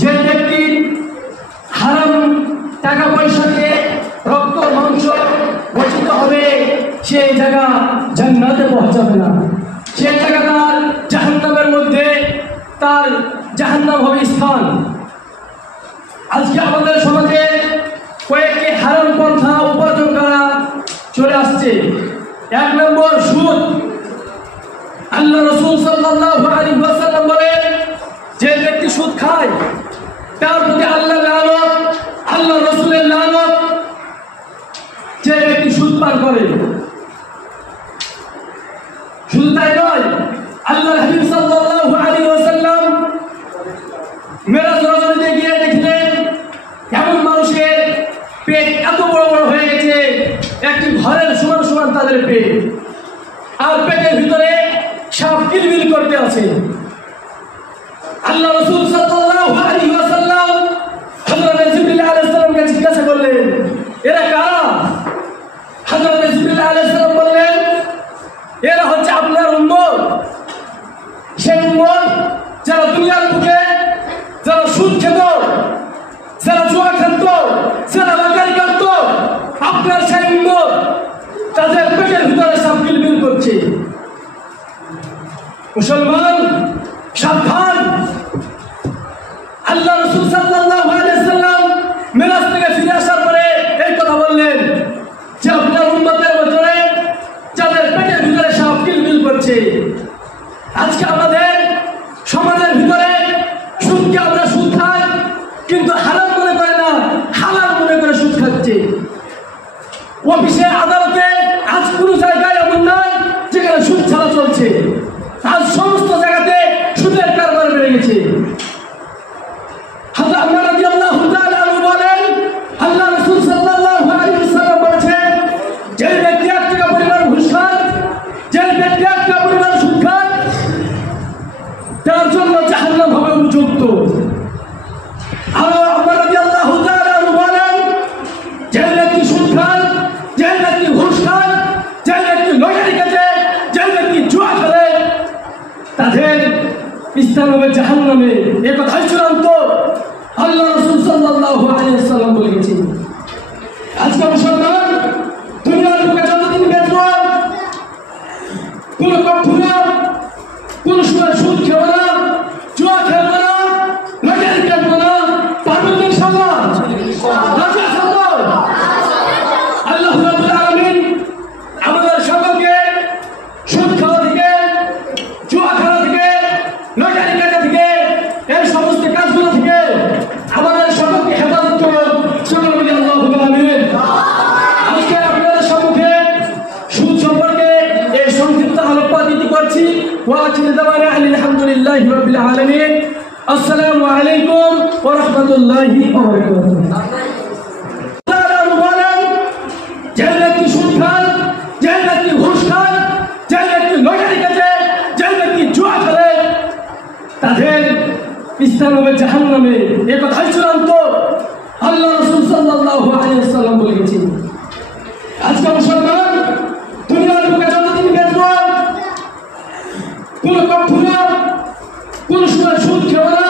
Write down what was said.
যে ব্যক্তি হারাম টাকা পয়সাকে রক্ত মাংস বঞ্চিত হবে সেই জায়গা জান্নাতে পৌঁছাবে না, সেই জায়গা তার জাহান্নামের মধ্যে তার জাহান্নাম হবে স্থান। আজকে আমাদের সমাজে কয়েকটি হারাম পন্থা উপার্জন করা চলে আসছে। 1 নম্বর সুদ। আল্লাহ রাসূল সাল্লাল্লাহু আলাইহি ওয়াসাল্লাম বলেন, যে ব্যক্তি সুদ খায় তার প্রতি আল্লাহর লানত, আল্লাহ রাসূলের লানত। যে ব্যক্তি সুদ পান করে, শুধু তাই নয়, আল্লাহর হাবিব সাল্লাল্লাহু আলাইহি ওয়াসাল্লাম মেরাজ রজনীতে গিয়ে দেখলেন এমন মানুষের পেট এত বড় বড় হয়ে গেছে, একটি ঘরের সমান সমান তাদের পেট, আর পেটের ভিতরে সাপ কিলবিল করতে আছে। আল্লাহ রাসূল সাল্লাল্লাহু আলাইহি ওয়াসাল্লাম হযরত জিবরিল আলাইহিস সালামকে জিজ্ঞাসা করলেন, এরা কারা? হযরত জিবরিল আলাইহিস সালাম বললেন, এরা হচ্ছে আপনার উম্মত, সেই উম্মত যারা দুনিয়ার বুকে যারা সুদ খেত, যারা জুয়া খেলত, যারা লটারি কাটত, আপনার সেই উম্মত তাদের পেটের ভিতরে সাপ কিলবিল করছে। মুসলমান সাবধান। আল্লাহ রাসূল সাল্লাল্লাহু আলাইহি ওয়াসাল্লাম মিরাজ থেকে ফিরে আসার পরে এই কথা বললেন যে আপনার উম্মতের ভিতরে যাদের পেটের ভিতরে সাপ কিলবিল করছে। আজকে আমাদের সমাজের ভিতরে সুদকে আমরা সুদ খাই, কিন্তু হারাম মনে করে না, হালাল মনে করে সুদ খাচ্ছে। অফিসে আদালতে আজ কোনো জায়গায় এমন নাই যেখানে সুদ ছাড়া চলছে। আজ সমস্ত জায়গাতে সুদের কারবার বেড়ে গেছে। হযরত আলী রাদিয়াল্লাহু তাআলা আনহু বলেন, আল্লাহ রাসূল সাল্লাল্লাহু আলাইহি ওয়াসাল্লাম বলেছেন, যে ব্যক্তি 1 টাকা পরিমাণ ঘুষ খায়, যে ব্যক্তি 1 টাকা পরিমাণ সুদ খায়, তার জন্য জাহান্নাম হবে উপযুক্ত। আর ওমর রাদিয়াল্লাহু তাআলা আনহু বলেন, যে ব্যক্তি সুদ খায়, যে ব্যক্তি ঘুষ খায়, যে ব্যক্তি লটারি কাটে, যে ব্যক্তি জুয়া খেলে, তাদের স্থান হবে জাহান্নামে। এ কথাই চূড়ান্ত। আল্লাহ রাসূল সাল্লাল্লাহু আলাইহি ওয়াসাল্লাম বলে গেছেন। আজকে মুসলমান দুনিয়ার বুকে যতদিন বেঁচব, কোনো কখনো কোনো সময় সুদ খেলব না, জুয়া খেলব না, লটারি কাটব না, পারবেন ইনশাআল্লাহ? রাজি আছেন তো? আল্লাহ রাব্বুল আলামিন আমাদের সকলকে সুদ খাওয়া থেকে, জুয়া খেলা থেকে, লটারি কাটা থেকে, এই সমস্ত কাজগুলো থেকে আমাদের সকলকে হেফাজত করুন। সকল মিলে আল্লাহুম্মা আমিন। আজকে আপনাদের সম্মুখে সুদ সম্পর্কে এই সংক্ষিপ্ত আলোকপাত করছি। ওয়া আখিরু দাওয়ানা আলহামদুলিল্লাহি রাব্বিল আলামিন। আসসালামু আলাইকুম ওয়া রাহমাতুল্লাহি ওয়া বারাকাতুহু। যে ব্যক্তি সুদ খায়, যে ব্যক্তি ঘুষ খায়, যে ব্যক্তি লটারি কাটে, যে ব্যক্তি জুয়া খেলে, তাদের স্থান হবে জাহান্নামে। এ কথাই চূড়ান্ত। আল্লাহ রাসূল সাল্লাল্লাহু আলাইহি ওয়াসাল্লাম বলে গেছেন। আজকে মুসলমান দুনিয়ার বুকে যতদিন বেঁচব, কোনো কখনো কোনো সময় সুদ খেলব না,